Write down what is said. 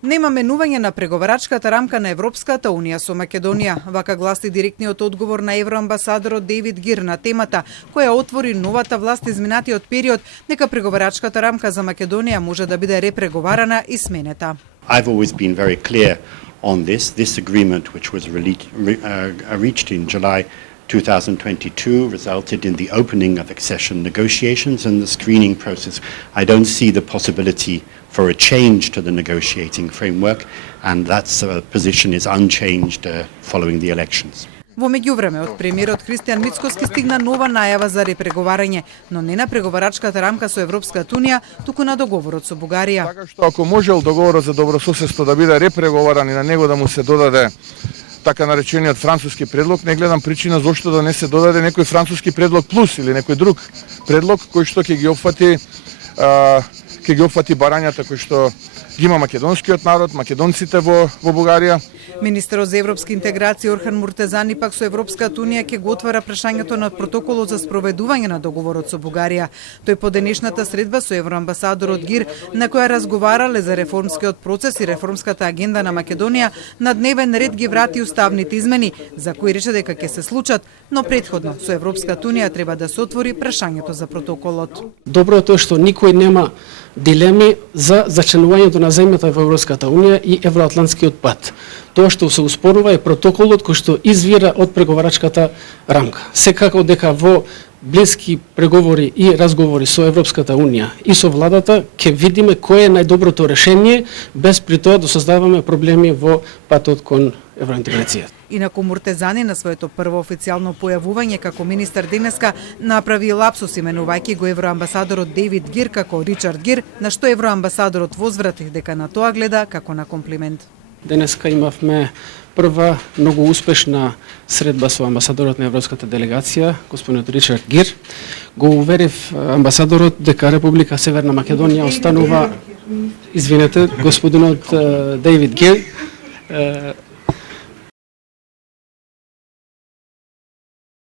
Нема менување на преговарачката рамка на Европската унија со Македонија. Вака гласи директниот одговор на евроамбасадорот Дейвид Гир на темата, која отвори новата власт изминатиот период, дека преговарачката рамка за Македонија може да биде репреговарана и сменета. I've always been very clear on this. This agreement, which was reached in July 2022, resulted in the opening of accession negotiations and the screening process. I don't see the possibility for a change to the negotiating framework, and that position is unchanged following the elections. Во меѓувреме, од премиерот Христијан Мицкоски стигна нова најава за репреговарање, но не на преговарачката рамка со Европската унија, туку на договорот со Бугарија. Така што ако можел договорот за добрососедство да биде репреговаран и на него да му се додаде така наречениот француски предлог, не гледам причина зошто да не се додаде некој француски предлог плюс или некој друг предлог кој што ќе ги опфати барањата кои што ги има македонскиот народ, македонците во Бугарија. Министерот за европски интеграција Орхан Муртезани пак со Европската унија ќе го отвара прашањето на протоколот за спроведување на договорот со Бугарија. Тој по денешната средба со евроамбасадорот Гир, на која разговарале за реформскиот процес и реформската агенда на Македонија, на дневен ред ги врати уставните измени, за кои рече дека ќе се случат, но претходно со Европската унија треба да се отвори прашањето за протоколот. Добро е тоа што никој нема дилеми за зачленувањето на земјата во Европската унија и евроатлантскиот пат. Тоа што се успорува е протоколот кој што извира од преговарачката рамка. Секако дека во блиски преговори и разговори со Европската унија и со владата ќе видиме кое е најдоброто решение, без при тоа да создаваме проблеми во патот кон евроинтеграција. Инаку Муртезани на своето прво официјално појавување како министар денеска направи лапсус именувајќи го евроамбасадорот Дейвид Гир како Ричард Гир, на што евроамбасадорот возврати дека на тоа гледа како на комплимент. Денеска имавме прва многу успешна средба со амбасадорот на европската делегација, господинот Ричард Гир. Го уверив амбасадорот дека Република Северна Македонија останува, господинот Дейвид Гир